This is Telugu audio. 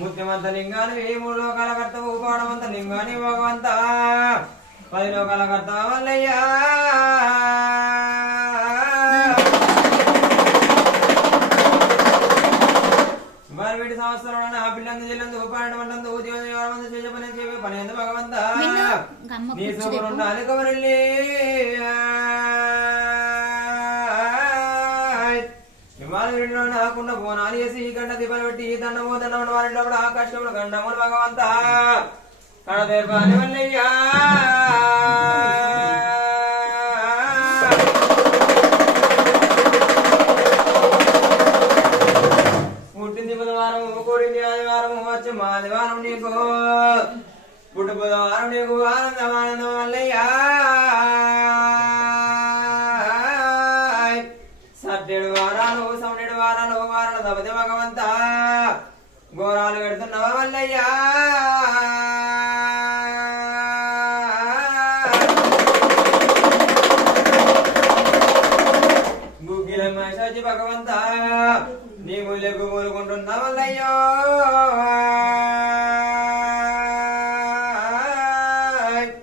ముత్యమంత లింగాని మూడు లోకాల కర్తవు పాడమంత లింగాని భగవంత. పది లోకాల కర్తవ మల్లయ్యా మరి వీటి ఆ పిల్లందు జిల్లందు పాడడం మంటందు ఉద్యోగం చేసే పని చేసే పని ఎందు భగవంత. నీ కూర్చో సూపరు ఉండాలి కబరెల్లి హిమాలయ వీడిలో నాకుండా బోనాలు వేసి ఈ గంట దీపాలు పెట్టి ఈ దండము దండముడు వారిలో కూడా ఆకాశంలో గండములు భగవంత. కడదేపాలి వల్లయ్యా పుట్టింది బుధవారం కూడింది ఆదివారం వచ్చి మాదివారం నీకు. పుట్టు బుధవారం నీకు ఆనందం ఆనందం వల్లయ్యా సట్టేడు వారాలు సౌండెడు వారాలు వారాలు తపతి భగవంత. ఘోరాలు పెడుతున్నావా మల్లయ్యా భగవంత నీ ముల్లెకు కోరుకుంటున్నా వల్లయ్యో?